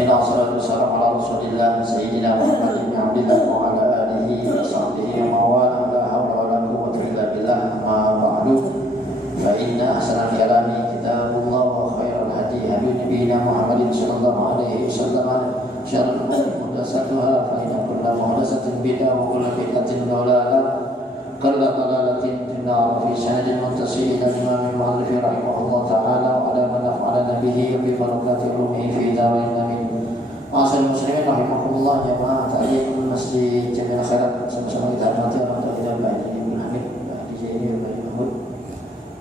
Bismillah, wassalatu wassalamu ala Rasulillah Sayyidina Muhammad ibn Abdillah wa ala alihi wa sahbihi wa mawala la hawla wa la quwwata illa billah ma ba'du. Fa inna ahsanal kalami kitabullah wa khairal hadi hadi nabiyina Muhammadin sallallahu alaihi wasallam. Syarrul umuri muhdatsatuha fa inna kulla muhdatsatin bid'ah wa kullu bid'atin dhalalah. Kulla dhalalatin finnar fi sanadin muttasil ila Imam al-Mu'allif rahimahullah ta'ala wa ala man nafa'ala bihi wa bi barakati ulumihi fi darin amin. Ma'asyiral muslimin rahimakumullah, jamaah ta'lim Masjid Jamil Khairat, sama-sama kita hormati orang tua kita Pak Ibnu Hamid, Pak DJ ini, Pak Mahmud,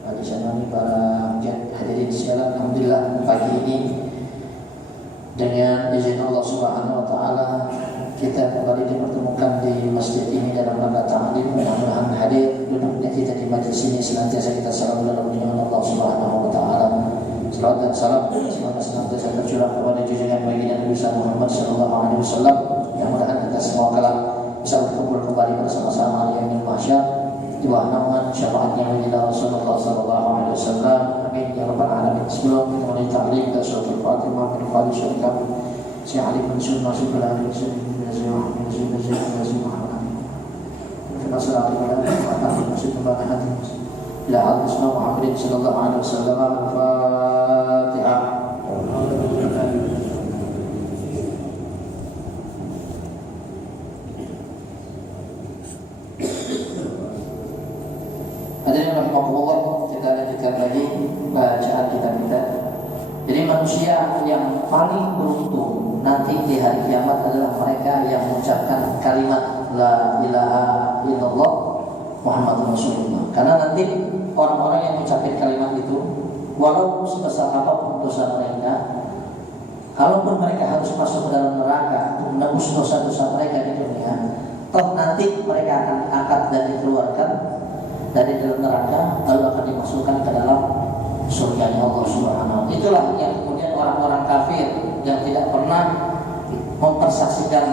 Pak Disanami, para hadirin sekalian. Alhamdulillah pagi ini dengan izin Allah Subhanahu wa taala kita kembali dipertemukan di masjid ini dalam rangka ta'lim. Mudah-mudahan hadir duduknya kita di majlis ini senantiasa kita selalu dalam lindungan Allah Subhanahu wa taala. Salawat dan salam semoga senantiasa tercurah kepada junjungan baginda Nabi Muhammad sallallahu alaihi wasallam. Mudah-mudahan kita semua kelak bisa berkumpul kembali bersama-sama di yaumil mahsyar di bawah naungan syafaatnya baginda Rasulullah sallallahu alaihi wasallam. Amin ya rabbal alamin. Sebelum kita mulai ta'lim dan suratul Fatimah min qali syarikah Syekh Ali bin Sunnah Syukurlah bin Sunnah ila al-Islam Muhammadin sallallahu alaihi wasallam. Al-Fatihah. Hadirin rahimakumullah, kita lanjutkan lagi bacaan kita. Jadi manusia yang paling beruntung nanti di hari kiamat adalah mereka yang mengucapkan kalimat la ilaha illallah Muhammadur Rasulullah. Karena nanti orang-orang yang mengucapkan kalimat itu, walau sebesar apapun dosa mereka, kalaupun mereka harus masuk ke dalam neraka untuk menebus dosa-dosa mereka di dunia, toh nanti mereka akan diangkat dan dikeluarkan dari dalam neraka, lalu akan dimasukkan ke dalam surga Allah Subhanahu wa taala. Itulah yang kemudian orang-orang kafir yang tidak pernah mempersaksikan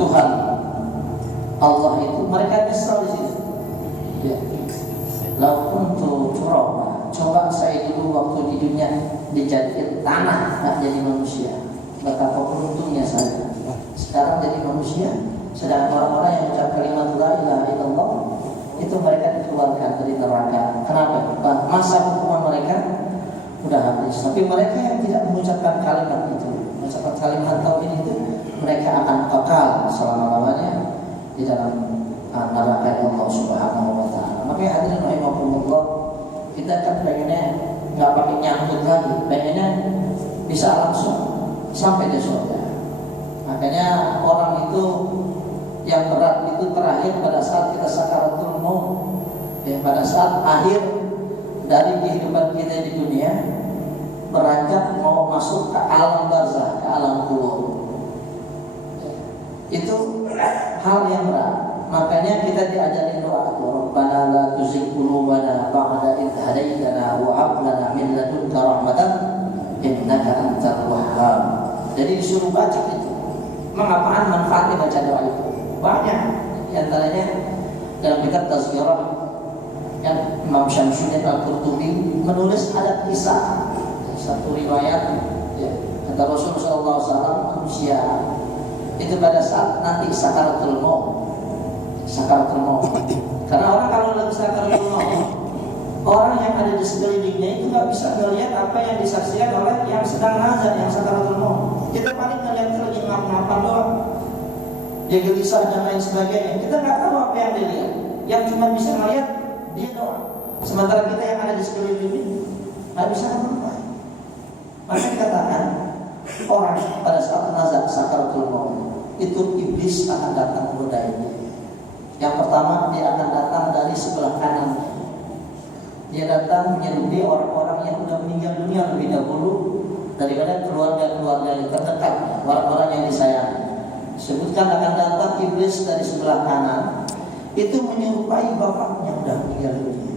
Tuhan Allah itu, mereka nyesal di situ. Ya. Lau kuntu turaba, coba saya dulu waktu di dunia dijadikan tanah, nggak jadi manusia. Betapa beruntungnya saya. Sekarang jadi manusia. Sedangkan orang-orang yang mengucap kalimat la ilaha illallah itu mereka dikeluarkan dari neraka. Kenapa? Masa hukuman mereka sudah habis. Tapi mereka yang tidak mengucapkan kalimat itu, mengucapkan kalimat tauhid itu, mereka akan kekal selama-lamanya di dalam neraka Allah Subhanahu wa taala. Makanya hadirin rahimakumullah, kita kan pengennya nggak pakai nyangkut lagi, pengennya bisa langsung sampai di surga. Makanya orang itu yang berat itu terakhir pada saat kita sakaratul maut, pada saat akhir dari kehidupan kita di dunia, beranjak mau masuk ke alam barzah, ke alam kubur. Itu hal yang berat. Makanya kita diajarin doa, Rabbana la tuzigh qulubana ba'da idh hadaitana wa hab lana min ladunka rahmatan innaka antal wahhab. Jadi disuruh baca itu. Mengapaan manfaatnya baca doa itu? Banyak. Di antaranya dalam kitab Tazkirah yang Imam Syamsuddin Al-Qurtubi menulis ada kisah satu riwayat, ya, kata Rasulullah SAW, manusia itu pada saat nanti sakaratul maut. Karena orang kalau lagi sakaratul maut, orang yang ada di sekelilingnya itu nggak bisa melihat apa yang disaksikan oleh yang sedang nazar, yang sakaratul maut. Kita paling melihat lagi ngap-ngapan doang, dia gelisah dan lain sebagainya. Kita nggak tahu apa yang dia lihat. Yang cuma bisa melihat dia doang. Sementara kita yang ada di sekeliling ini nggak bisa apa-apa. Maka dikatakan orang pada saat nazar sakaratul maut itu iblis akan datang menggodainya. Yang pertama, dia akan datang dari sebelah kanan. Dia datang menyerupi orang-orang yang sudah meninggal dunia lebih dahulu daripada keluarga-keluarga yang terdekat, orang-orang yang disayangi. Sebutkan akan datang iblis dari sebelah kanan, itu menyerupai bapaknya sudah meninggal dunia.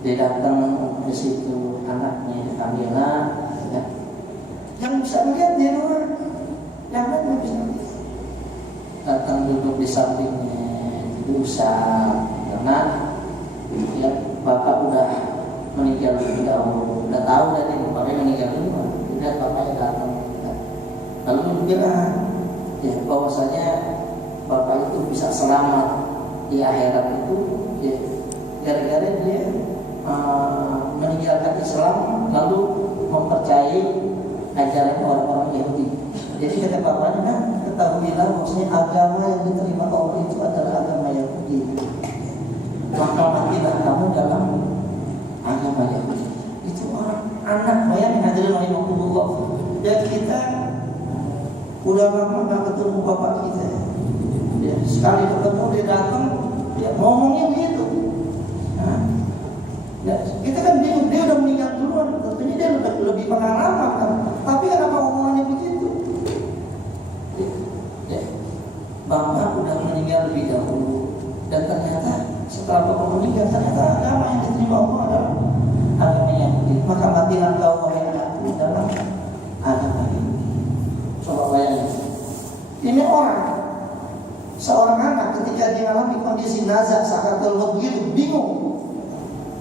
Dia datang ke situ, anaknya dipanggillah, ya. Yang bisa melihat dia doang, yang lain bisa melihat. Datang duduk di sampingnya, diusap, karena ya, bapak udah meninggal lebih dahulu, udah tahu dari bapaknya meninggal dulu, lihat bapaknya datang, bilang ya bahwasanya bapak itu bisa selamat di akhirat itu ya gara-gara dia meninggalkan Islam lalu mempercayai ajaran orang-orang Yahudi. Jadi kata bapaknya kan, ketahuilah bahwasanya agama yang diterima Allah itu adalah agama Yahudi. Maka matilah kamu dalam agama Yahudi. Itu orang anak, bayangin hadirin rahimahumullah. Dan kita udah lama nggak ketemu bapak kita. Ya, sekali ketemu dia datang, dia ngomongnya begitu. Nah, ya, kita kan bingung, dia udah meninggal duluan, tentunya dia lebih pengalaman kan. Tapi kenapa omongannya begitu? Ya, bapak udah meninggal lebih dahulu, dan ternyata setelah bapak meninggal ternyata agama yang diterima Allah adalah agama Yahudi. Maka matilah kau wahai anakku dalam agama Yahudi. Coba bayangin, ini seorang anak ketika dia mengalami kondisi nazak sakaratul maut begitu bingung.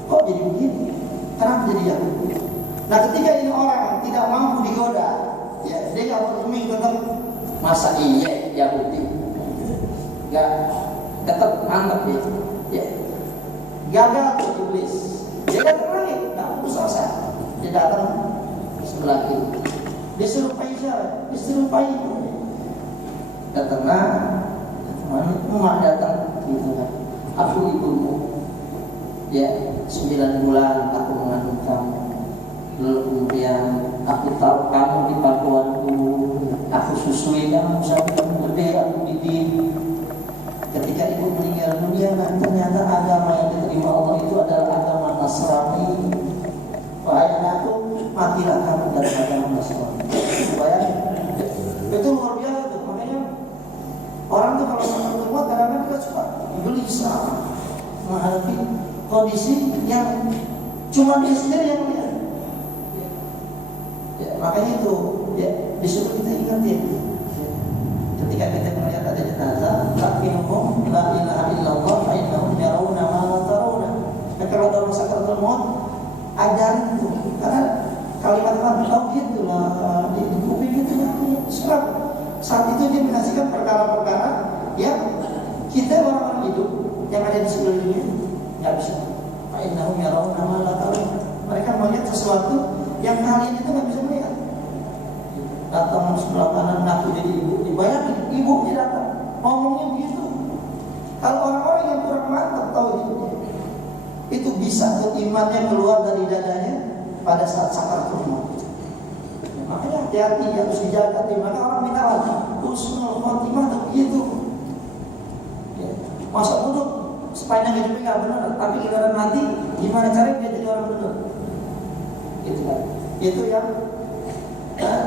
Kok jadi begini? Kenapa jadi Yahudi? Nah ketika ini orang tidak mampu digoda, ya dia nggak bergeming tetap masa iya Yahudi, nggak tetap mantap dia, ya gagal tuh iblis. Dia datang lagi, nggak putus asa. Dia datang sebelah kiri, dia serupai siapa? Dia serupai datanglah, emak datang gitu kan. Aku ibumu. Ya, 9 bulan aku mengandung kamu. Lalu kemudian aku taruh kamu di pangkuanku, aku susui kamu sampai kamu gede, aku didik. Ketika ibu meninggal dunia, ternyata agama yang diterima Allah itu adalah agama Nasrani. Wahai anakku, matilah kamu dari agama Nasrani. Bayangin, itu luar biasa tuh. Makanya orang tuh kalau sama keluar kadang-kadang kita suka gelisah menghadapi kondisi yang cuma dia sendiri yang melihat. Ya, makanya itu ya, disuruh kita ingat ya. Ketika kita melihat ada jenazah, lakinuhum la ilaha illallah fa innahum yarawna ma la tarawna. Kalau dalam sakaratul maut ajarin itu, karena kalimat tauhid itu lah di kuping itu ya. Sebab saat itu dia menyaksikan perkara-perkara yang kita orang-orang hidup yang ada di sekelilingnya nggak bisa. Innahum yarawna ma la tarawna. Mereka melihat sesuatu yang kalian itu nggak bisa melihat. Datang sebelah kanan aku jadi ibu, dibayangin ibunya datang, ngomongnya begitu. Kalau orang-orang yang kurang mantap tahu itu bisa tuh imannya keluar dari dadanya pada saat sakaratul maut. Makanya hati-hati harus dijaga. Maka orang minta husnul khotimah tuh begitu. Ya. Masa duduk sepanjang hidupnya nggak benar, tapi giliran mati gimana caranya dia jadi orang benar? Gitu kan? Itu yang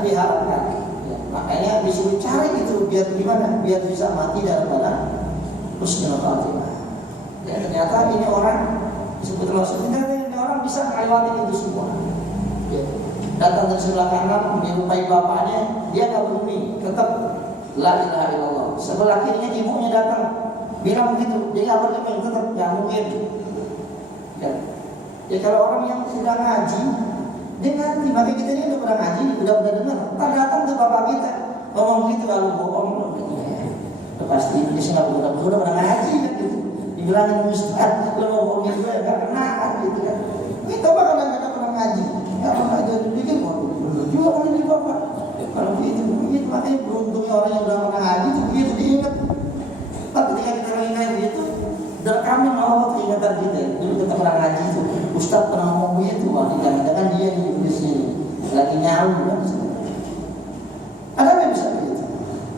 diharapkan. Ya, makanya disuruh cari itu biar gimana? Biar bisa mati dalam keadaan husnul khotimah. Ya, ternyata ini orang disebut Rasulullah, ini orang bisa melewati itu semua. Ya. Datang dari sebelah kanan menyerupai bapaknya, dia nggak bergeming, tetap la ilaha illallah. Sebelah kirinya ibunya datang, bilang begitu, dia nggak bergeming, tetap nggak mungkin. Ya. Ya kalau orang yang sudah ngaji, dia ngerti. Makanya kita ini udah pernah ngaji, udah dengar. Ntar datang ke bapak kita ngomong begitu, kalau bohong loh. Ya, pasti dia nggak udah pernah ngaji kan gitu. Dibilangin ustaz, lo mau bohong juga nggak kena kan gitu kan. Kita bakal nggak pernah ngaji. Nggak pernah jadi pikir, waduh, juga kan ini bapak. Kalau begitu, makanya beruntungnya orang yang udah pernah ngaji itu begitu diingat. Tapi ketika kita lagi ngaji itu, kami mau keingatan kita. Dulu kita pernah ngaji itu, Ustaz pernah ngomong begitu, wah jangan-jangan dia di sini lagi nyaru kan? Ada yang bisa begitu?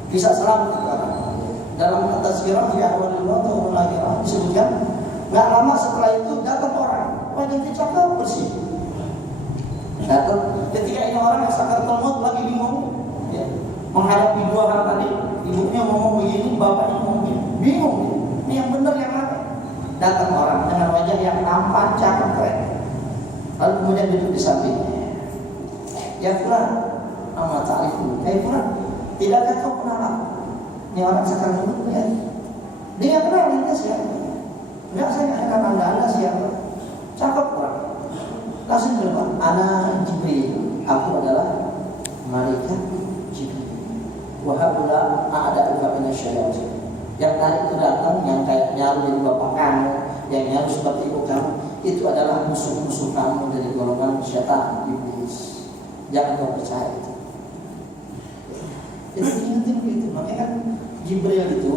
Bisa selamat orang. Dalam kata sirah di awal atau akhirah disebutkan, nggak lama setelah itu datang orang, wajah dia cakap bersih. Datang ketika ini orang yang sakaratul maut lagi bingung, ya, menghadapi dua hal tadi, ibunya ngomong begini, bapaknya ngomong begini, bingung. Ini yang benar yang mana? Datang orang dengan wajah yang tampan, cakep, keren. Lalu kemudian duduk di sampingnya. Ya fulan, nama ta'rifu. Fulan, tidakkah kau kenal aku? Ini orang sakaratul maut ya. Dia nggak kenal ini siapa? Enggak, saya nggak kenal anda siapa? Cakep orang. Langsung bilang, ana Jibril, aku adalah malaikat Jibril. Wahabula ada uga minasyayatin. Yang tadi itu datang, yang kayak nyaru dari bapak kamu, yang nyaru seperti ibu kamu, itu adalah musuh-musuh kamu dari golongan syaitan iblis. Jangan kau percaya itu. Itu ingetin gitu. Makanya kan Jibril itu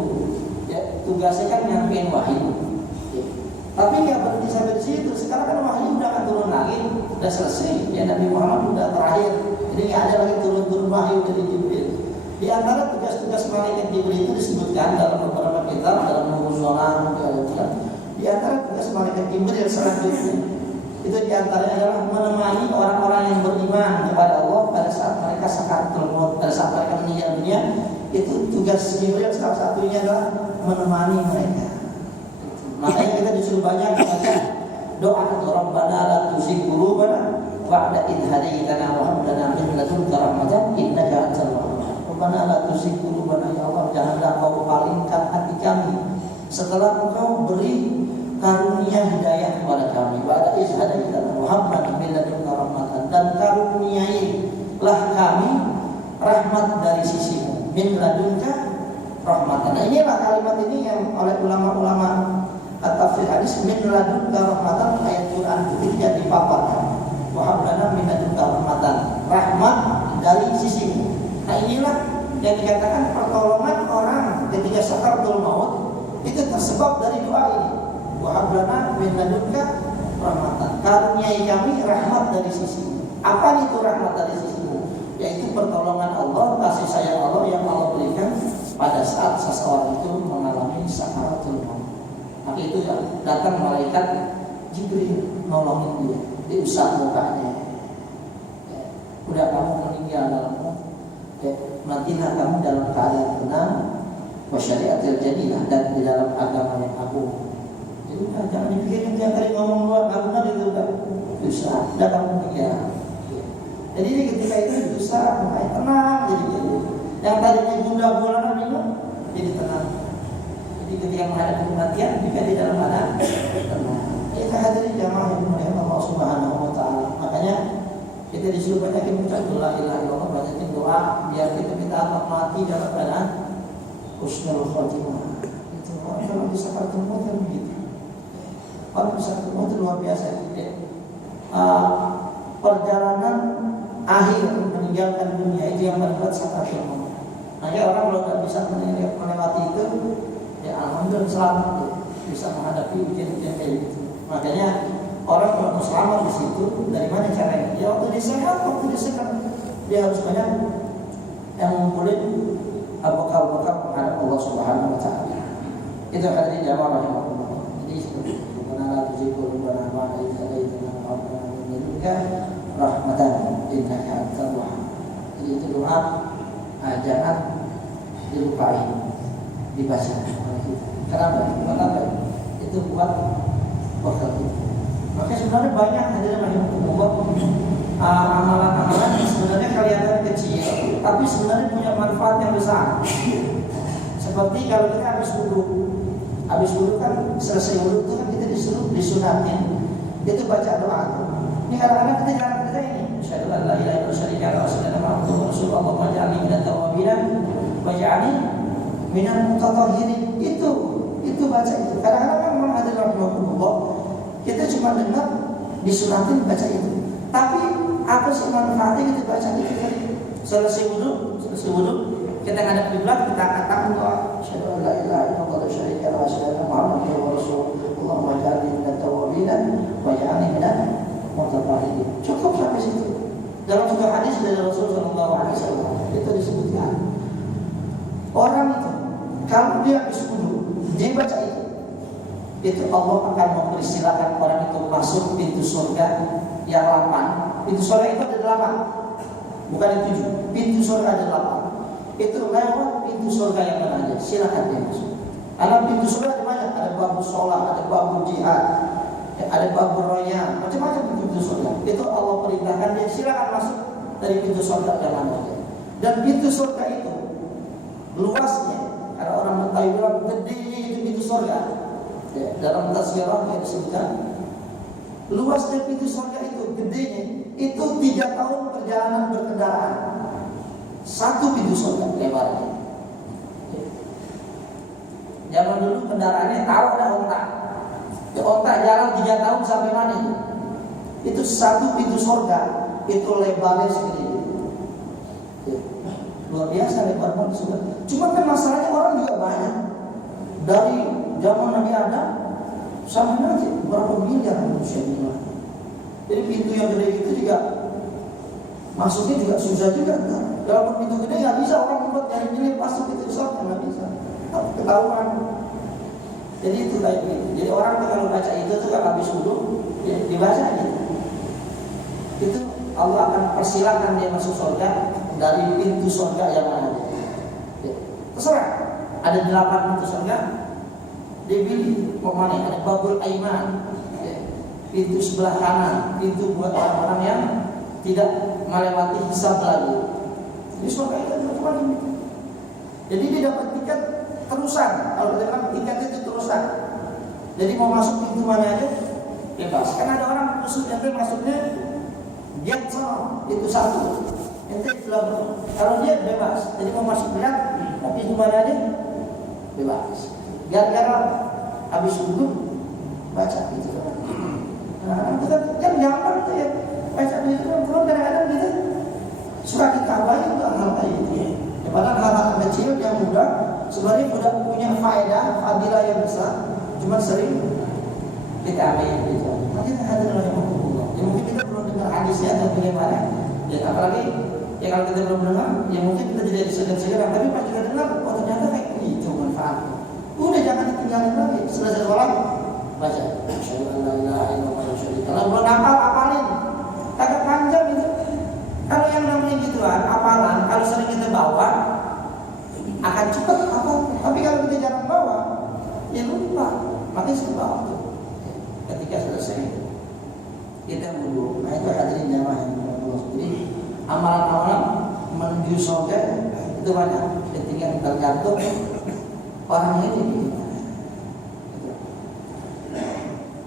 ya, tugasnya kan nyampein wahyu. Ya. Tapi nggak berhenti sampai di situ. Sekarang kan wahyu udah akan turun lagi, udah selesai. Ya Nabi Muhammad udah terakhir. Jadi nggak ada lagi turun-turun wahyu dari Jibril. Di antara tugas-tugas malaikat Jibril itu disebutkan dalam beberapa kitab, dalam Al-Qur'an, di antara tugas malaikat Jibril selanjutnya itu di antaranya adalah menemani orang-orang yang beriman kepada Allah pada saat mereka sakaratul maut, pada saat mereka meninggal dunia. Itu tugas Jibril salah satunya adalah menemani mereka. Makanya kita disuruh banyak membaca doa Rabbana la tuzigh qulubana ba'da idh hadaytana wa hab lana min ladunka rahmatan innaka antal wahhab. Rabbana la tuzigh qulubana, ya Allah, janganlah kau palingkan hati kami setelah Engkau beri karunia hidayah kepada kami. Ba'da idh hadaytana wa hab lana min ladunka rahmatan, dan karuniailah kami rahmat dari sisimu. Min ladunka rahmatan. Nah, inilah kalimat ini yang oleh ulama-ulama at-tafsir hadis, min ladunka rahmatan, ayat Quran ketiga dipaparkan. Wa hab lana min ladunka rahmatan, rahmat dari sisimu. Nah, inilah yang dikatakan pertolongan orang ketika sakaratul maut itu tersebab dari doa ini. Wa hab lana min ladunka rahmatan, karuniai kami rahmat dari sisimu. Apa itu rahmat dari sisimu? Yaitu pertolongan Allah, kasih sayang Allah yang Allah berikan pada saat seseorang itu mengalami sakaratul maut. Maka itu ya, datang malaikat Jibril nolongin dia, diusap mukanya. Ya, udah kamu meninggal dalam maut, ya, matilah kamu dalam keadaan tenang, wasyariatil jadilah, dan di dalam agama yang agung. Jadi jangan dipikirin yang tadi ngomong dua, nggak benar itu udah udah kamu meninggal. Jadi ketika itu berusaha mulai tenang, jadi yang tadinya gundah gulana bingung jadi tenang. Jadi ketika menghadapi kematian juga di dalam keadaan tenang. Kita hadirin jamaah yang dimuliakan Allah Subhanahu wa taala. Makanya kita disuruh banyakin mengucapkan la ilaha illallah, banyakin doa biar kita mati dalam keadaan husnul khotimah. Itu orang kalau bisa ketemu kan begitu. Orang bisa ketemu itu luar biasa. Perjalanan akhir meninggalkan dunia itu yang membuat sakaratul maut. Makanya orang kalau tidak bisa melewati itu, ya alhamdulillah selamat, ya, bisa menghadapi ujian-ujian kayak gitu. Makanya orang kalau mau selamat di situ, dari mana caranya? Ya waktu disehat, dia harus banyak yang ngumpulin bekal-bekal menghadap Allah Subhanahu wa taala. Itu yang tadi jamaah rahimahullah. Jadi seperti itu, benar tuzikul benar ba'da idh hadaytana wa hab lana min ladunka rahmatan innaka antal wahhab. Jadi itu doa jangan dilupain, dibaca oleh kita. Kenapa? Itu buat bekal kita. Maka sebenarnya banyak hadirin rahimahullah amalan-amalan yang sebenarnya kelihatan kecil, tapi sebenarnya punya manfaat yang besar. Seperti kalau kita habis wudhu kan, selesai wudhu itu kan kita disuruh disunatin itu baca doa. Ini kadang-kadang kita jarang kerja ini. Asyhadu an la ilaha illallah syarika lahu wa asyhadu anna muhammadan rasulullah. Allahumma ij'alni minat tawwabin waj'alni minal mutatahhirin. Itu baca itu. Kadang-kadang kan memang ada rahmatullah. Kita cuma dengar disunatin baca itu. Tapi apa sih manfaatnya kita baca itu tadi? Selesai wudhu kita ngadap kiblat, kita katakan doa asyhadu an la ilaha illallah wa syarika lahu wa asyhadu anna muhammadan rasulullah. Allahumma ij'alni minat tawwabin waj'alni minal mutatahhirin. Cukup sampai situ. Dalam sebuah hadis dari Rasulullah SAW itu disebutkan orang itu kalau dia habis wudhu dia baca itu Allah akan mempersilahkan orang itu masuk pintu surga yang 8. Pintu surga itu ada 8, bukan yang 7. Pintu surga ada 8. Itu lewat pintu surga yang mana aja, silakan dia masuk. Karena pintu surga ada banyak, ada babu sholat, ada babu jihad, ada babu roya, macam-macam pintu surga. Itu Allah perintahkan dia silakan masuk dari pintu surga yang mana aja. Dan pintu surga itu luasnya, ada orang mengetahui bilang gedenya itu pintu surga. Ya, dalam tazkirah yang disebutkan luasnya pintu surga itu gedenya itu 3 tahun perjalanan berkendaraan. Satu pintu surga lebarnya. zaman dulu kendaraannya tahu ada onta. Ya, onta jalan 3 tahun sampai mana itu? Itu satu pintu surga, itu lebarnya segini. Ya, luar biasa lebar banget surga. Cuma kan masalahnya orang juga banyak. Dari zaman Nabi Adam sampai nanti berapa miliar manusia di luar. Jadi pintu yang gede itu juga masuknya juga susah juga. Kalau pintu gede nggak bisa orang membuat dari jilid masuk itu surga, nggak bisa. Ketahuan. Jadi itu kayak gitu. Jadi orang tuh kalau baca itu tuh kan habis wudu ya, dibaca gitu. Itu Allah akan persilakan dia masuk surga dari pintu surga yang mana. Ya. Terserah. Ada 8 pintu surga. Dia pilih mau mana? Ada babul aiman. Ya. Pintu sebelah kanan, pintu buat orang-orang yang tidak melewati hisab lagi. Jadi surga itu cuma ini. Jadi dia dapat tiket terusan. Kalau kita bilang tiket itu terusan. Jadi mau masuk pintu mana aja bebas. Karena ada orang khusus yang masuknya gate itu satu. Ente belum. Kalau dia bebas. Jadi mau masuk berat, pintu mana aja bebas. Gara-gara habis duduk baca gitu. Nah, itu kan gampang tuh ya. Baca itu kan kadang-kadang gitu. Surat ditabai itu hal kayak gitu ya. Padahal hal-hal kecil yang mudah sebenarnya sudah punya faedah, fadilah yang besar, cuma sering kita ambil gitu. Mungkin hadir oleh Allah. Ya mungkin kita belum dengar hadisnya atau bagaimana. Ya apalagi ya kalau kita belum dengar, ya mungkin kita jadi segan-segan. Tapi pas kita dengar, oh ternyata kayak gitu manfaat. Udah jangan ditinggalin lagi. Selesai sholat baca. Asyhadu an la ilaha illallah wa asyhadu anna Muhammadan. Kalau belum apalin, agak panjang itu. Kalau yang namanya gituan, apalan, kalau sering kita bawa akan cepat apa? Tapi kalau kita jarang bawa, ya lupa. Makanya suka bawa tuh. Ketika selesai kita wudu. Nah itu hadirin jamaah yang berdoa. Jadi amalan-amalan menuju surga itu banyak. Ketika tergantung orang ini.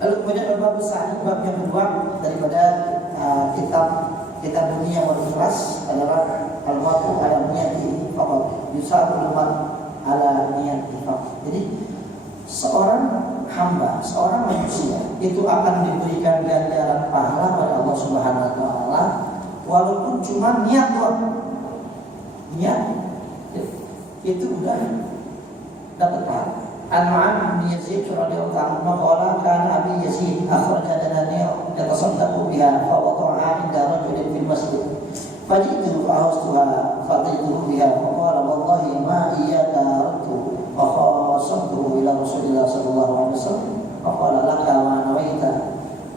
Lalu kemudian bab besar, bab yang kedua daripada kitab dunia yang ikhlas adalah al-waqu ala niyati faqat yusabul mar ala niyati faqat. Jadi seorang hamba, seorang manusia itu akan diberikan ganjaran pahala pada Allah Subhanahu wa taala walaupun cuma niat doang. Niat itu udah dapat pahala. An-Nu'aym bin Yazid radhiyallahu anhu qala kana Abi Yazid akhraja dananiyah yatasaddaqu biha fa wada'aha inda rajulin fil masjid fajitu fa'astuha fatitu biha fa qala wallahi ma iyyaka aradtu wa khasamtuhu ila Rasulillah sallallahu alaihi wasallam fa qala laka ma nawaita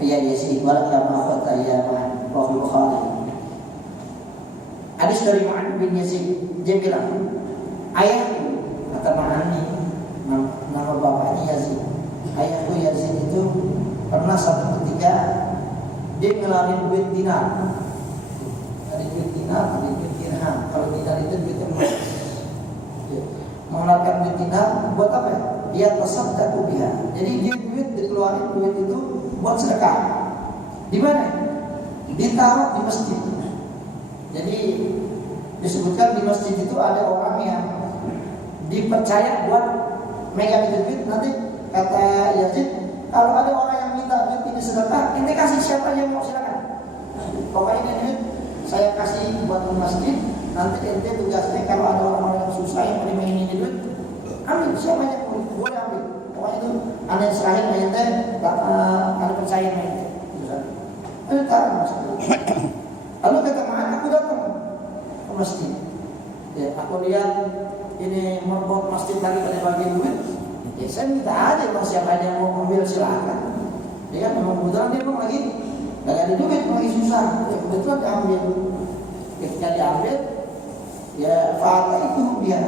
ya Yazid wa laka ma akhadta ya Ma'an wa Bukhari. Hadis dari Ma'an bin Yazid, dia bilang ayahku, kata Ma'an ini nama bapaknya Yazid. Ayahku Yazid itu pernah satu ketika dia ngelarin duit dinar. Ada duit dinar, ada duit dirham. Kalau dinar itu duit emas. Mengeluarkan duit dinar buat apa? Dia tasaddaqu biha. Jadi dia duit dikeluarin duit itu buat sedekah. Di mana? Ditaruh di masjid. Jadi disebutkan di masjid itu ada orang yang dipercaya buat megang itu duit. Nanti kata Yazid, kalau ada orang yang minta duit ini sedekah, ente kasih siapa yang mau silakan. Pokoknya ini duit saya kasih buat masjid. Nanti ente tugasnya kalau ada orang-orang yang susah yang pada ingin ini duit, ambil siapa yang boleh ambil. Pokoknya itu anda serahin sama ente, anda percaya sama ente. Taruh masjid. Lalu kata Ma'an, aku datang ke masjid. Ya, aku lihat ini membuat masjid lagi pada bagian duit. Ya saya minta aja kalau siapa yang mau ambil silakan. Ya kan memang kebetulan dia memang lagi nggak ada duit, lagi susah. Ya kebetulan diambil. Ketika diambil, ya fakta itu dia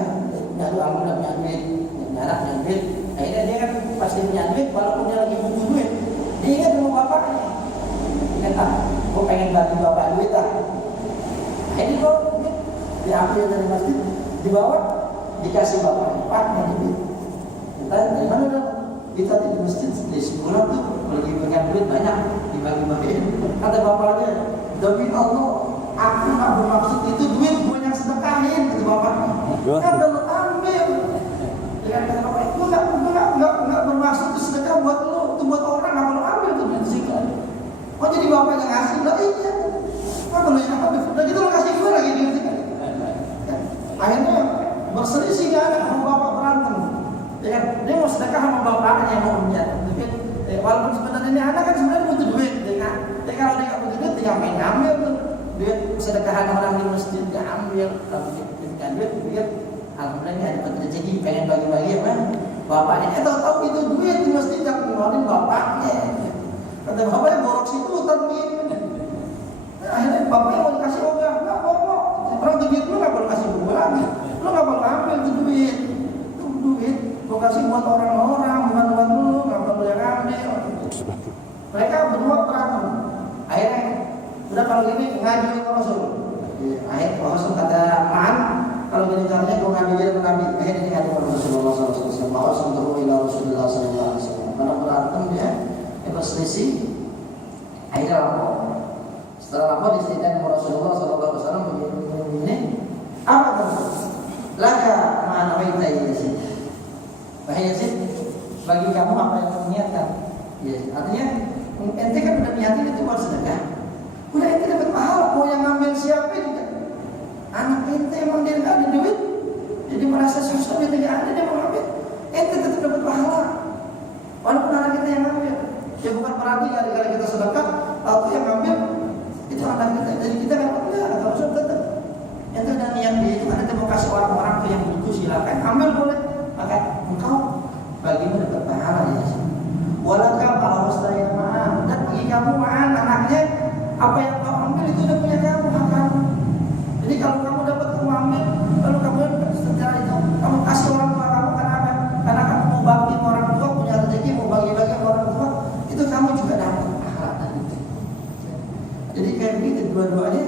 lalu ambil punya duit, punya anak punya duit. Akhirnya dia kan pasti punya duit, walaupun dia lagi butuh duit, dia ingat sama bapaknya. Ingat kok pengen bantu bapak duit Ini kok diambil dari masjid, dibawa, dikasih bapaknya, Pak yang duit. Kita dari mana dong? Kita di masjid di sebulan tuh lagi pegang duit banyak dibagi-bagiin. Kata bapaknya, demi Allah, aku nggak bermaksud itu duit gue yang sedekahin. Kata bapaknya, kan udah lo ambil. Dengan kata bapaknya, gue nggak sedekahan orang di masjid diambil, kalau kita duit, pikir alhamdulillah ada rezeki, pengen bagi-bagi apa? Bapaknya, tahu itu duit di masjid yang ngeluarin bapaknya. Kata bapaknya borok situ, duit. Akhirnya bapaknya mau dikasih ogah, nggak mau. Orang duit lu nggak boleh kasih gua lagi, lu nggak boleh ambil itu duit, gua kasih buat orang-orang, bukan buat lu, nggak boleh ambil. Mereka berdua berantem. Akhirnya udah kalau gini ngajuin ke Rasul. Akhirnya Rasul kata Ma'an, kalau gini caranya gua ngambil. Akhirnya dia ngadu ke Rasulullah SAW. Rasul terus ila Rasulullah SAW. Karena berantem dia berselisih. Akhirnya lapor. Setelah lapor diceritakan kepada Rasulullah SAW begini. Apa itu? Laka ma'an waita Yazid. Wahai Yazid, bagi kamu apa yang kamu niatkan? Ya, artinya ente kan udah niatin itu buat sedekah. Udah ente dapat pahala. Mau yang ngambil siapa juga. Anak ente emang dia nggak ada duit, jadi merasa susah dia tidak ada, dia mau ngambil. Ente tetap dapat pahala. Walaupun anak kita yang ngambil. Ya bukan berarti kali-kali kita sedekah atau yang ngambil itu anak kita. Jadi kita nggak boleh atau harus tetap. Ente udah niat dia itu ente mau kasih orang-orang tuh yang butuh silakan ambil boleh. Maka engkau bagimu dapat pahala ya. Walakam al-husnaya ma'an, dan bagi kamu ma'an anaknya apa yang kau ambil itu udah punya kamu, hak kamu. Jadi kalau kamu dapat kamu ambil, lalu kamu setelah itu kamu kasih orang tua kamu karena apa? Karena kamu mau bagi orang tua, punya rezeki mau bagi-bagi orang tua, itu kamu juga dapat pahala tadi. Jadi kayak begitu dua-duanya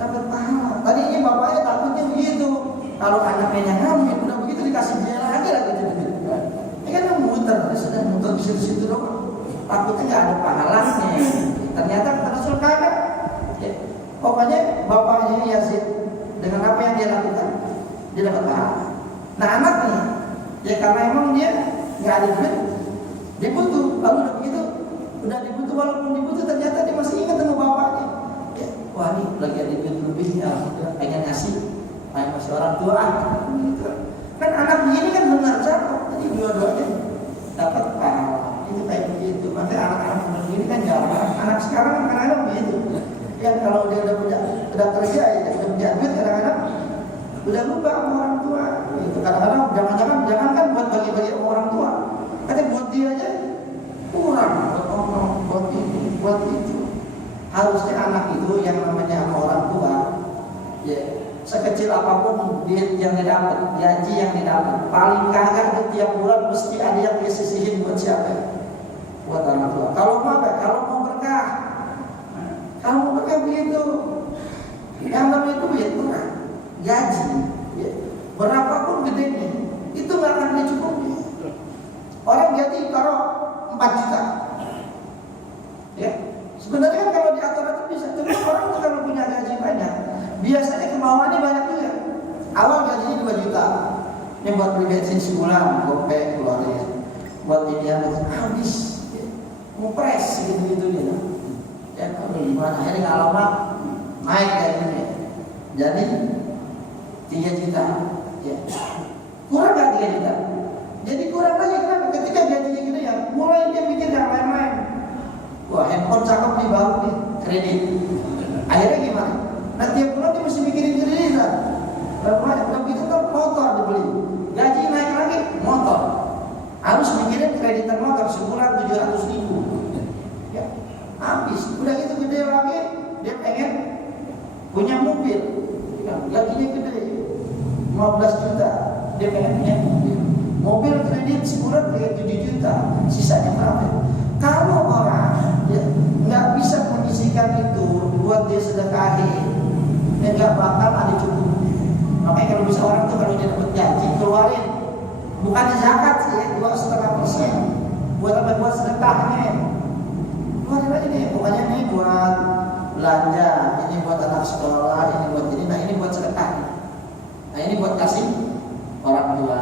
dapat pahala. Tadi ini bapaknya takutnya begitu, kalau anaknya yang ngambil udah begitu dikasih dia lagi gitu. Ini kan muter, sudah muter di situ doang. Takutnya nggak ada pahalanya. Ternyata Rasul kagak. Ya. Pokoknya bapaknya Yazid dengan apa yang dia lakukan, dia dapat pahala. Nah anaknya, ya karena emang dia nggak ada duit, dia butuh. Lalu udah begitu, udah dibutuh walaupun dibutuh ternyata dia masih ingat sama bapaknya. Ya, wah ini lagi ada duit lebih, ya pengen ngasih, masih orang tua. Gitu. Kan anak ini kan benar cakep, jadi dua-duanya dapat pahala. Itu kayak begitu. Makanya anak-anak seperti ini kan jarang. Anak sekarang kadang-kadang begitu. Ya kalau dia udah kerja, ya udah punya duit, kadang-kadang udah lupa sama orang tua. Gitu. Kadang-kadang jangan kan buat bagi-bagi sama orang tua. Kadang buat dia aja kurang, buat itu. Harusnya anak itu yang namanya sama orang tua, ya sekecil apapun duit yang didapat, gaji yang didapat, paling kagak itu tiap bulan mesti ada yang dia sisihin buat siapa? Buat orang tua. Kalau mau apa? Kalau mau berkah. Kalau mau berkah begitu. Yang namanya duit murah, gaji, ya, berapapun gedenya, itu nggak akan dicukupi. Orang gaji taruh 4 juta. Ya, sebenarnya kan kalau diatur itu bisa. Tapi orang itu kalau punya gaji banyak, biasanya kemauannya banyak juga. Awal gajinya 2 juta. Ini buat beli bensin sebulan, gopek keluarin. Buat ini habis. Ngepres gitu-gitu gitu. Ya kalau gimana akhirnya nggak lama naik gajinya. Jadi 3 juta. Ya. Kurang nggak 3 juta? Jadi kurang lagi kenapa? Ketika gajinya gede ya, mulai dia mikir yang lain-lain. Wah handphone cakep nih baru nih, kredit. Akhirnya gimana? Nah tiap bulan dia mesti mikirin kreditan. Lalu begitu kan motor dibeli, gaji naik lagi motor. Harus mikirin kreditan motor sebulan 700.000. Ya, habis. Udah gitu gede lagi, dia pengen punya mobil. Ya, gajinya gede, 15 juta. Dia pengen punya mobil. Mobil kredit sebulan kayak 7 juta, sisanya berapa? Kalau orang ya, nggak bisa menyisihkan itu buat dia sedekahin, dia nggak bakal ada cukup. Makanya kalau bisa orang tuh kalau dia dapat gaji keluarin, bukan zakat sih ya, 2,5%. Buat apa? Buat sedekahnya. Keluarin aja nih, pokoknya ini buat belanja, ini buat anak sekolah, ini buat ini, nah ini buat sedekah. Nah ini buat kasih orang tua.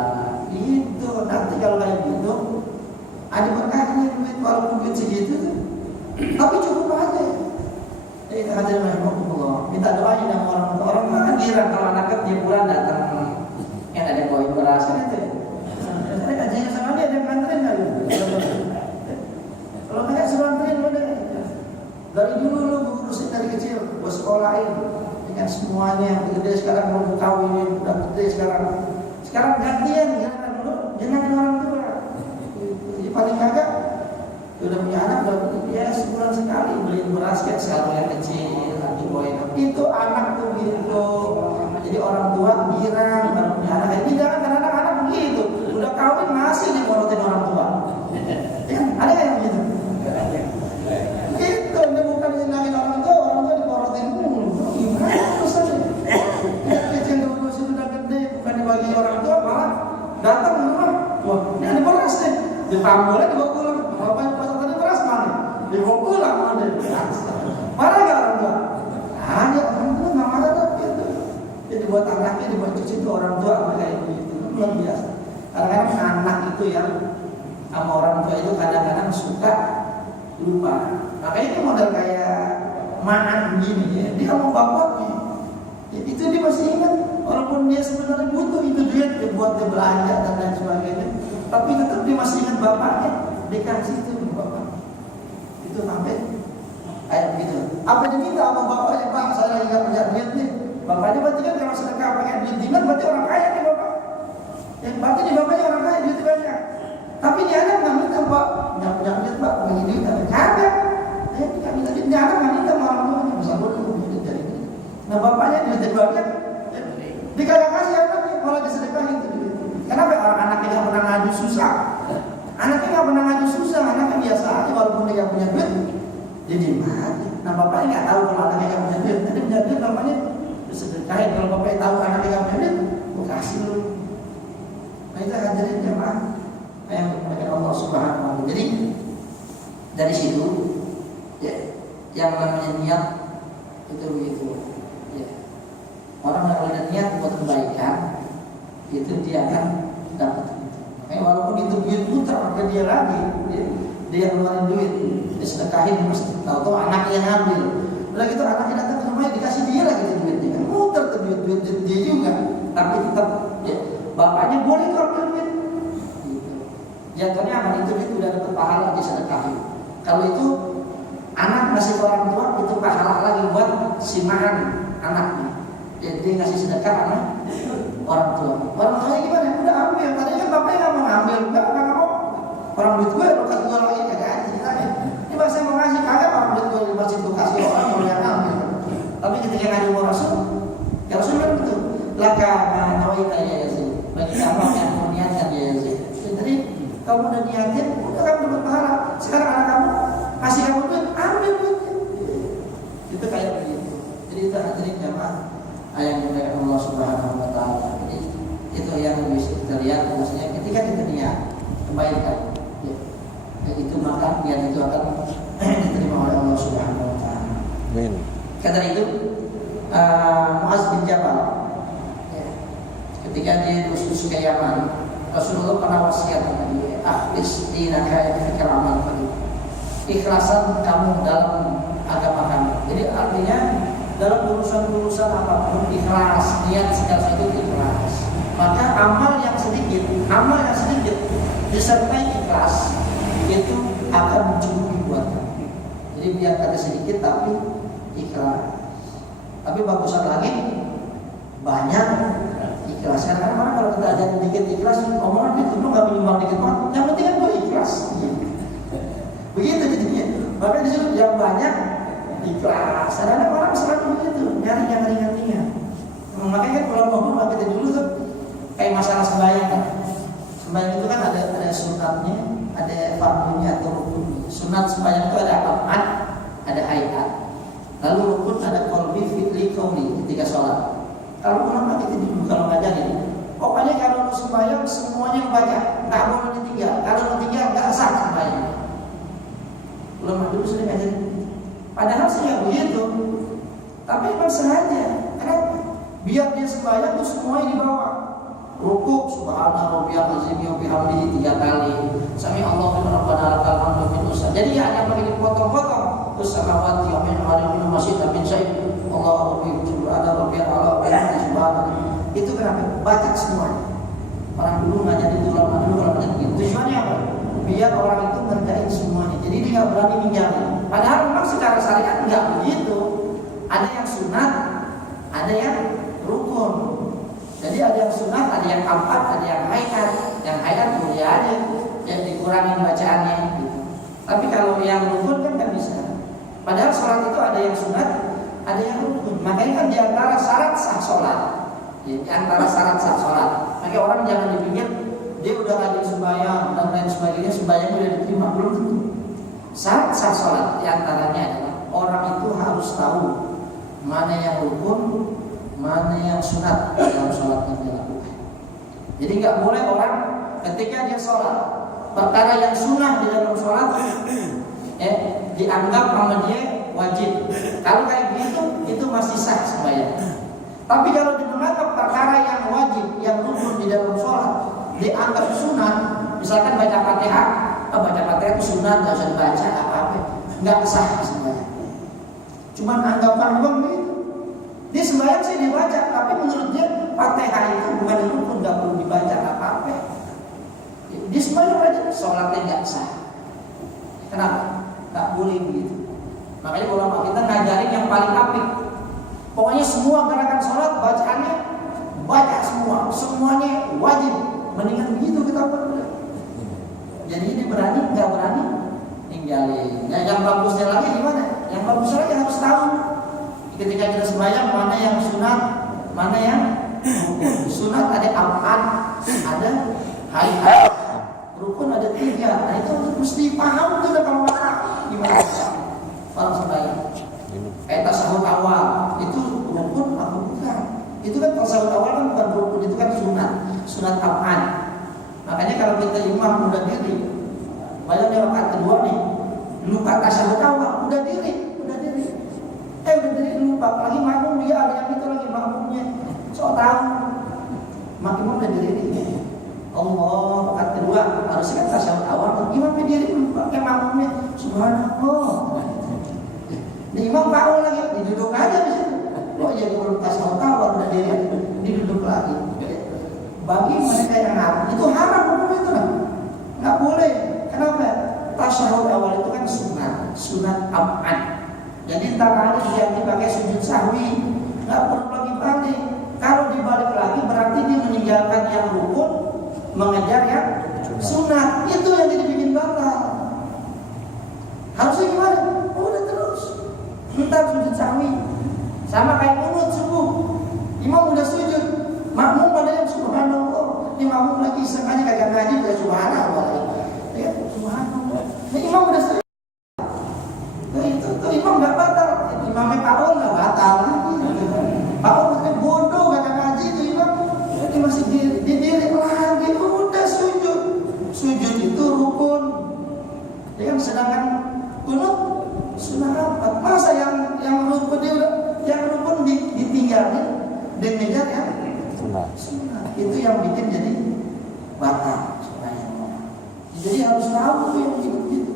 Itu nanti kalau kayak gitu ada berkahnya duit walaupun duit segitu tuh. Tapi cukup aja. Jadi hadirin rahimakumullah, minta doain sama orang kan girang kalau anaknya tiap bulan datang yang ada koin beras kan itu. Saya gajinya sama dia ada yang nganterin kali. Kalau nggak suruh nganterin udah. Dari dulu lu urusin dari kecil, gua sekolahin. basket selalu yang kecil, nanti boy itu anak tuh gitu. Jadi orang tua girang kalau punya anak. Ini jangan kan anak-anak begitu, udah kawin masih dimorotin orang tua. Ya, ada yang begitu? Itu dia bukan nyenangin orang tua diporotin mulu. Gimana urusannya? Yang kecil dulu sudah gede, bukan dibagi orang tua, malah datang ke rumah. Wah, ini ada beras nih. Dipanggulnya dibawa pulang. Bapaknya pasang tadi beras mana? Dibawa pulang mana? Marah nggak orang tua? Ada orang tua nggak marah gitu. Jadi buat anaknya dibuat cuci itu orang tua kayak gitu, luar biasa. Kadang-kadang anak itu yang sama orang tua itu kadang-kadang suka lupa. Makanya itu model kayak makan begini ya. Dia mau bapaknya, ya, itu dia masih ingat. Walaupun dia sebenarnya butuh itu duit ya, buat dia belanja dan lain sebagainya, tapi tetap dia masih ingat bapaknya. Dikasih itu bapak. Itu sampai kayak begitu. Apa diminta sama bapaknya? Pak, saya lagi nggak punya duit nih. Bapaknya berarti kan kalau sedekah pakai duit dinar berarti orang kaya nih bapak. Ya berarti di bapaknya orang kaya duit banyak. Tapi dia anak nggak minta pak, nggak punya duit pak, punya duit ada. Kagak. Nggak minta duit. Dia anak nggak minta sama orang tuanya. Bisa boleh duit dari ini. Nah bapaknya duit banyak. Dikasih kasih anaknya malah disedekahin itu duit. Kenapa orang anaknya nggak pernah ngadu susah? Anaknya nggak pernah ngadu susah, anaknya biasa aja walaupun dia nggak punya duit. Jadi mati. Nah bapaknya nggak tahu kalau anaknya nggak punya duit. Nanti punya duit bapaknya disedekahin. Kalau bapaknya tahu anaknya nggak punya duit, mau kasih lu. Nah itu hadirin jemaah yang dimuliakan Allah Subhanahu wa Ta'ala. Jadi dari situ ya, yang namanya niat itu begitu. Ya. Orang yang punya niat buat kebaikan itu dia akan dapat. Walaupun itu duit putar ke dia lagi, dia keluarin duit, disedekahin, tahu-tahu anaknya yang ngambil. Udah gitu anaknya datang ke rumahnya dikasih dia lagi duitnya, kan muter tuh duit dia juga, tapi tetap ya, bapaknya boleh kok ambil duit. Gitu. Jatuhnya apa? Itu duit udah dapat pahala disedekahin. Kalau itu anak ngasih ke orang tua itu pahala lagi buat simaan anaknya. Jadi dia ngasih sedekah anak orang tua. Orang tuanya gimana? Udah ambil. Tadinya kan bapaknya nggak mau ngambil, nggak mau. Orang duit gue lo kasih gue lagi kagak aja ceritanya. Ini pas saya mau ngasih kagak orang duit gue masih gue kasih orang mau yang ngambil. Tapi ketika ngadu mau Rasul, ya Rasul kan betul. Laka nawaita ya sih. Bagi kamu yang mau niatkan ya sih. Jadi kamu udah niatin, udah kamu dapat pahala. Sekarang anak kamu kasih kamu duit, ambil duitnya. Itu kayak begitu. Jadi itu hadirin jamaah yang dimuliakan Allah Subhanahu wa Ta'ala. Jadi itu yang bisa kita lihat, maksudnya ketika kita niat kebaikan ya, itu maka niat itu akan diterima oleh Allah Subhanahu wa Ta'ala. Amin. Kata itu Muaz bin Jabal ya, ketika dia diutus ke Yaman, Rasulullah pernah wasiat kepada dia, akhlis dinaka fikir amal kamu, ikhlasan kamu dalam agama kamu. Jadi artinya dalam urusan-urusan apapun ikhlas, niat segala itu ikhlas. Maka amal yang sedikit disertai ikhlas itu akan mencukupi buat kamu. Jadi biar kata sedikit tapi ikhlas. Tapi bagusan lagi banyak ikhlas. Karena kalau kita ada sedikit ikhlas, omongan itu lu nggak menyumbang dikit banget. Yang penting kan gue ikhlas. Begitu jadinya. Maka disuruh yang banyak ikhlas. Ada orang selalu begitu, nyari yang ringan-ringan. Makanya kan kalau ngomong kita dulu tuh kayak masalah sembahyang kan. Sembahyang itu kan ada sunatnya, ada fardunya atau rukunnya. Sunat sembahyang itu ada aqad, ada hayat. Lalu rukun ada qalbi, fi'li, qauli ketika sholat. Kalau ulama kita dulu kalau ngajarin, pokoknya kalau sembahyang semuanya baca, nggak boleh ditinggal. Kalau ditinggal nggak sah sembahyang. Ulama dulu sering ngajarin. Padahal sih nggak begitu, tapi memang sengaja. Kenapa? Biar dia sembahyang tuh semuanya dibawa. Rukuk subhana rabbiyal azim wa bihamdihi 3 kali. Sami Allahu liman rabbana lakal hamdu min usan. Jadi ada yang dipotong-potong. Terus samawati wa min arifin masjid min syai'. Allahu akbar subhana rabbiyal ala wa bihamdihi subhana. Itu kenapa? Baca semuanya. Orang dulu ngajarin ulama dulu kalau ngajarin. Tujuannya apa? Biar orang itu ngerjain semuanya. Jadi dia nggak berani ninggalin. Padahal memang secara syariat nggak begitu. Ada yang sunat, ada yang rukun. Jadi ada yang sunat, ada yang aqad, ada yang hayat. Yang hayat boleh aja, yang dikurangin bacaannya. Gitu. Tapi kalau yang rukun kan nggak bisa. Padahal sholat itu ada yang sunat, ada yang rukun. Makanya kan di antara syarat sah sholat, di antara syarat sah sholat. Makanya orang jangan dipikir dia udah rajin sembahyang dan lain sebagainya, sembahyang udah diterima, belum tentu. Syarat sah sholat di antaranya adalah orang itu harus tahu mana yang rukun, mana yang sunat dalam sholat yang dilakukan. Jadi nggak boleh orang ketika dia sholat perkara yang sunnah di dalam sholat dianggap sama dia wajib. Kalau kayak gitu itu masih sah sembahyang. Tapi kalau dianggap perkara yang wajib, yang rukun di dalam sholat dianggap sunat, misalkan baca Fatihah, baca Fatihah itu sunat, nggak usah dibaca apa-apa, nggak sah sembahyang. Cuman anggapan doang gitu. Dia sembahyang sih dibaca, tapi menurut dia Fatihah itu bukan rukun, nggak perlu dibaca apa-apa. Dia sembahyang aja, sholatnya nggak sah. Kenapa? Nggak boleh begitu. Makanya ulama kita ngajarin yang paling apik. Pokoknya semua gerakan sholat bacaannya baca semua, semuanya wajib. Mendingan begitu kita berdua. Jadi ini berani, nggak berani tinggalin. Nah, yang bagusnya lagi gimana? Yang bagusnya lagi harus tahu ketika kita sembahyang mana yang sunat, mana yang rukun. Sunat ada apaan, ada hayat. Rukun ada 3. Nah itu mesti paham tuh kalau mana gimana kalau sembahyang. Kayak tasawuf awal itu rukun apa bukan? Itu kan tasawuf awal kan bukan rukun, itu kan sunat apaan. Makanya kalau kita imam udah diri, bayangnya rakaat kedua nih, lupa tasawuf awal, udah diri. Udah diri lupa, lagi makmum dia ada yang itu lagi makmumnya. So tahu, makmum udah diri nih. Allah, rakaat kedua harusnya kan tasawuf awal, imam berdiri lupa, makmumnya subhanallah. Di imam tahu lagi, diduduk aja di situ. Oh iya, kalau tasawuf awal udah diri, diduduk lagi. Bagi mereka yang haram, itu haram hukum itu lah, nggak boleh. Kenapa? Tasawuf awal itu kan sunat ab'ad. Jadi ntar ada yang dipakai sujud sahwi, nggak perlu lagi balik. Kalau dibalik lagi berarti dia meninggalkan yang rukun, mengejar yang sunat. Itu yang jadi bikin batal. Harusnya gimana? Udah terus. Entar sujud sahwi. Sama kayak qunut subuh. Imam udah sujud, makmum pada yang subhanallah. Ini makmum lagi sengaja kagak ngaji udah subhanallah. Ya, subhanallah. Ini imam udah sujud. Nah, itu imam enggak batal. Imamnya Paul enggak batal. Paul katanya bodoh kagak ngaji itu imam. Ini masih didiri lagi. Udah sujud. Sujud itu rukun. Ya kan, sedangkan qunut sunah apa? Masa yang rukun dia udah, yang rukun ditinggalin dan ngejar ya sunah. Itu yang bikin jadi batal sebenarnya. Jadi harus tahu tuh yang gitu.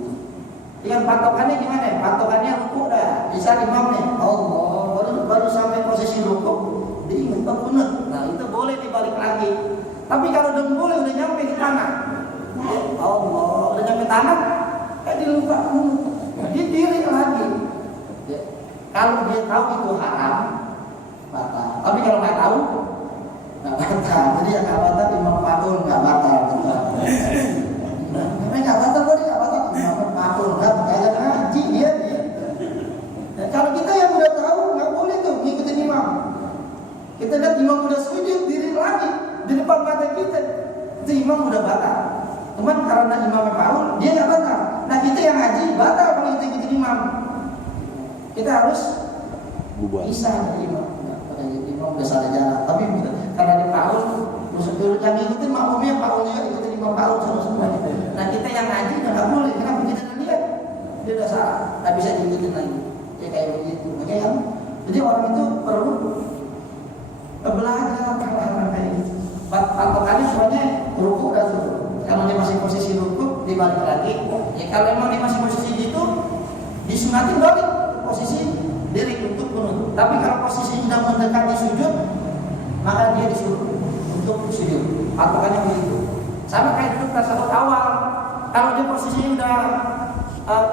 Yang patokannya gimana? Patokannya rukuk dah. Bisa imam nih, Allah baru sampai posisi rukuk diingat qunut. Nah itu boleh dibalik lagi. Tapi kalau boleh udah nyampe di tanah, Allah udah nyampe tanah, dilupa qunut. Dia diri lagi. Kalau dia tahu itu haram, batal. Tapi kalau nggak tahu, nggak batal. Jadi yang nggak batal imam Paul nggak batal. Namanya nggak batal, kok dia nggak batal. Imam Paul nggak kayak ngaji dia. Kalau kita yang udah tahu nggak boleh tuh ngikutin imam. Kita lihat imam udah sujud, diri lagi di depan mata kita, itu imam udah batal. Cuman karena imam Paul dia nggak batal. Nah kita yang ngaji batal kalau kita ikutin imam. Kita harus bisa dari imam. Imam udah salah jalan. Tapi karena di Paul, yang ngikutin makmumnya Paul juga ikutin imam Paul semua. Nah kita yang ngaji nggak boleh. Kenapa? Kita udah lihat dia udah salah, nggak bisa diikutin lagi. Ya kayak begitu. Makanya jadi orang itu perlu belajar hal-hal kayak gitu. Patokannya semuanya rukuk dan turun. Kalau dia masih posisi rukuk dibalik lagi. Ya kalau emang dia masih posisi gitu, disunatin balik posisi diri untuk qunut. Tapi kalau posisi sudah mendekati sujud, maka dia disuruh untuk sujud. Patokannya begitu. Sama kayak duduk tasawuf awal. Kalau dia posisinya udah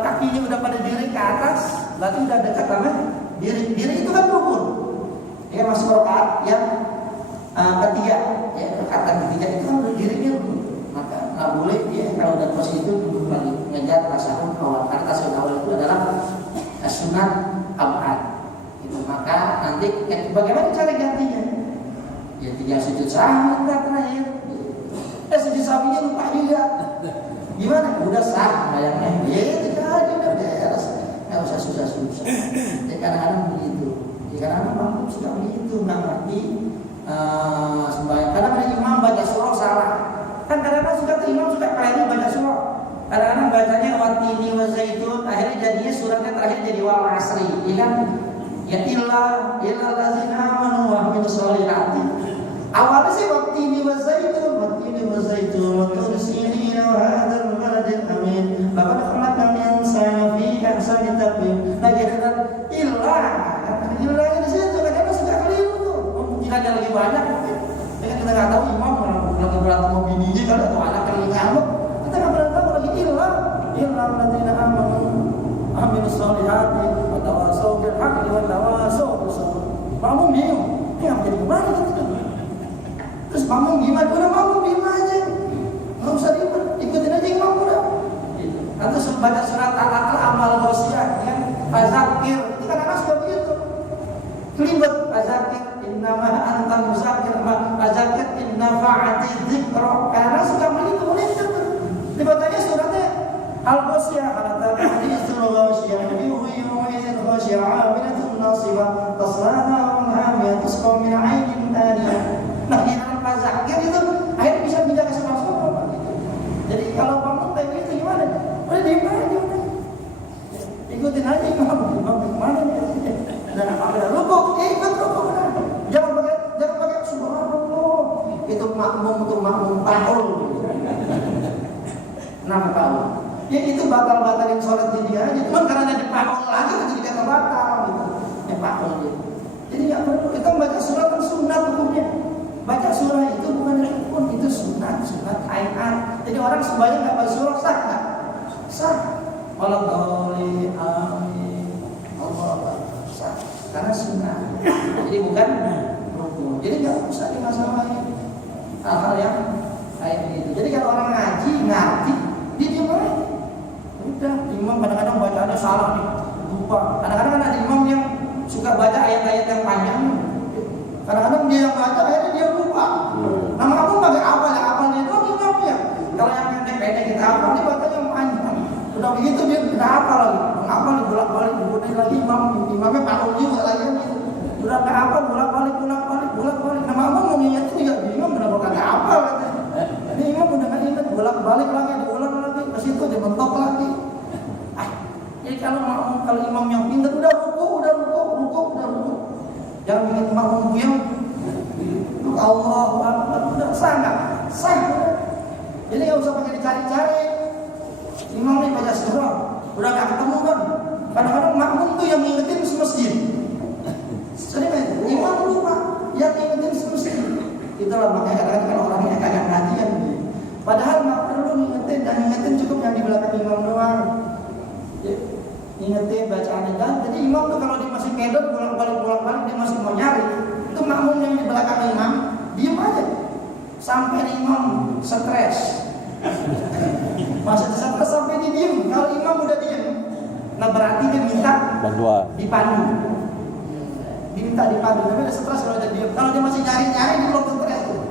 kakinya udah pada diri ke atas, berarti udah dekat sama diri. Diri itu kan rukun. Ya masuk rakaat yang ketiga, ya rakaat ketiga itu kan dirinya rukun. Maka nggak boleh dia kalau udah posisi itu duduk lagi ngejar tasawuf awal. Karena tasawuf awal itu adalah sunat abad. Itu maka nanti bagaimana cara gantinya? Ya tinggal sujud sahwi terakhir. Sujud sahwinya lupa juga. Gimana? Udah sah bayangnya. Ya itu aja udah beres. Nggak usah susah-susah. Ya kadang-kadang begitu. Ya kadang-kadang makmum suka begitu, nggak ngerti sembahyang. Kadang ada imam baca surah salah. Kan kadang-kadang suka imam suka keliru baca surah. Kadang-kadang bacanya watini wa zaitun, akhirnya jadinya suratnya terakhir jadi wal asri. Ya kan? Ya illal ladzina amanu wa amilus sholihati. Awalnya sih watini wa zaitun, wa tur sinina wa hadzal baladil amin. Laqad khalaqnal insana fi ahsani taqwim. Nah, jadi ilahnya di situ kadang-kadang suka keliru tuh. Mungkin ada lagi banyak. Ya kan kita nggak tahu imam lagi berantem sama bininya kalau atau anak lagi ngambek. Kita nggak pernah tahu lagi illal ladzina amanu amilus sholihati wa tawassaw bil haqqi wa tawassaw bis sabr. Makmum bingung. Ini apa jadi gimana gitu? Terus makmum gimana? Udah makmum diem aja. Enggak usah ribet, ikutin aja imam udah. Atau baca surat Al-Alaq amal ghasyiyah kan? Fazakir. Itu kan anak suka begitu. Kelibet fazakir innama anta muzakkir fazakir inna fa'ati dzikra. Karena suka begitu begitu. Dibacanya suratnya Al-Ghasyiyah ala haditsul ghasyiyah yu'min ghasyiyah 'amilatun nasibah tasla narun hamiyah tusqa min 'ainin aniyah. Nah, di dalam fazakir itu akhirnya bisa pindah ke surah-surah gitu. Jadi kalau bangun kayak gitu gimana? Udah diem aja udah. Ikutin aja imam gimana nih? Dan ada rukuk, ikut rukuk udah. Jangan pakai subhanallah. Itu makmum tahun. Kenapa tahu? Ya itu batalin sholat dia aja. Cuman karena ada pakul lagi jadi kata batal gitu. Ya pakul gitu. Jadi nggak perlu kita membaca surat kan sunat hukumnya. Baca surah itu bukan rukun, itu sunat ayat. Jadi orang sembahyang nggak baca surah sah nggak? Sah. Waladhdallin amin. Allah sah. Karena sunat. Jadi bukan rukun. Jadi nggak usah dimasalahin hal-hal yang kayak gitu. Jadi kalau orang ngaji ngerti, dia diem aja. Udah, imam kadang-kadang bacaannya salah nih, lupa. Kadang-kadang kan ada imam yang suka baca ayat-ayat yang panjang. Kadang-kadang dia yang baca akhirnya dia lupa. Nama kamu pakai apa? Yang apalnya itu imamnya. Kalau yang pendek-pendek kita apa? Dia baca yang panjang. Udah begitu dia tidak apa lagi. Apa nih bolak-balik kemudian lagi imamnya pakul juga lagi gitu. Udah nggak apa bolak-balik. Nama kamu mau ingat itu juga bingung kenapa kagak apa katanya. Ini imam udah nggak ingat bolak-balik lagi diulang lagi ke situ dimentok lagi. Jadi kalau imam yang pintar udah ruku. Jangan bikin makmum buyang. Itu Allahu Akbar udah sah nggak? Sah. Jadi nggak usah pakai dicari-cari. Imam nih baca surah, udah nggak ketemu kan? Kadang-kadang makmum tuh yang ngingetin semesjid. Sering aja, imam lupa yang ngingetin semesjid. Itulah makanya kadang-kadang kalau orangnya kagak ngajian. Padahal nggak perlu ngingetin dan ngingetin cukup yang di belakang imam doang. Ingetin bacaan dan jadi imam tuh kalau dia masih kedok bolak-balik dia masih mau nyari itu makmum yang di belakang imam diem aja sampai imam stres masih stres sampai dia diem. Kalau imam udah diem nah berarti dia minta dipandu tapi udah stres kalau dia diem. Kalau dia masih nyari dia belum stres tuh.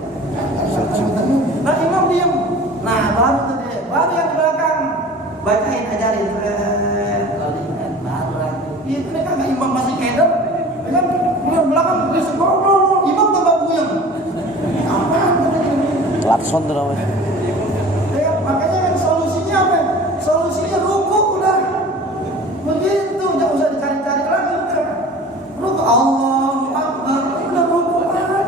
Nah imam diem nah baru tuh dia baru yang di belakang bacain ajarin itu nih kagak imam masih kedap, kan imam belakang dia sebelum imam tambah buyang. Apa? Klakson tuh namanya. Ya, makanya kan solusinya apa? Solusinya ruku udah. Begitu, jangan usah dicari-cari lagi udah. Ruku Allahu Akbar, udah ruku aja.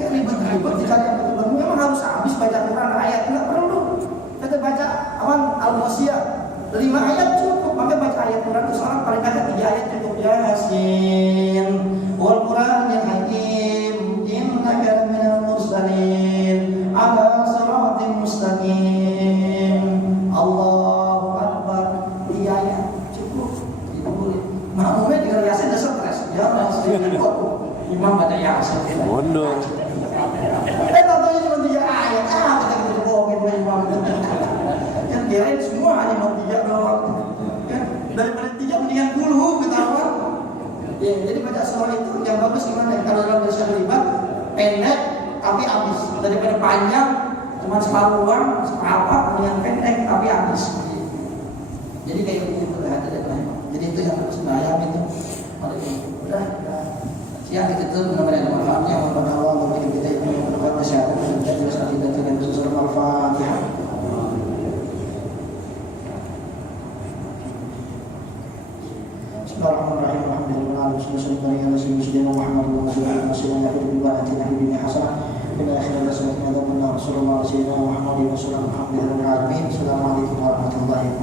Ya ribet-ribet dicari yang betul-betul. Memang harus habis baca Quran ayat enggak perlu. Kita baca Al-Ghasyiyah 5 ayat cukup. Maka baca ayat Quran itu salat paling kagak 3 ayat cukup. Yasin wal Qur'anil hakim innaka minal mursalin ala siratin mustaqim. Allahu Akbar 3 ayat cukup. Itu boleh. Makmumnya dengan Yasin udah stres. Ya Yasin imam baca Yasin. Bodoh. Contohnya cuma 3 ayat. Kita dibohongin sama imam. Kan kirain semua hanya mau 3 doang. Daripada 3 mendingan 10. tapi habis. Daripada panjang cuma separuhan, seperempat, dengan pendek tapi habis. Jadi kayak begitu hati-hati. Jadi itu yang harus bayang itu. Udah. Siang kita tuh benar-benar manfaatnya kepada Allah bagi kita ini yang berkat kesehatan dan jelas akidah dengan sesuatu Al-Fatihah. Bismillahirrahmanirrahim. Alhamdulillah wassalatu wassalamu ala sayyidina Muhammad wa ala alihi wasallam wa ala hasanah ila akhir rasulullah Rasulullah sayyidina Muhammad wa sallam alhamdulillah alamin. Assalamualaikum warahmatullahi wabarakatuh.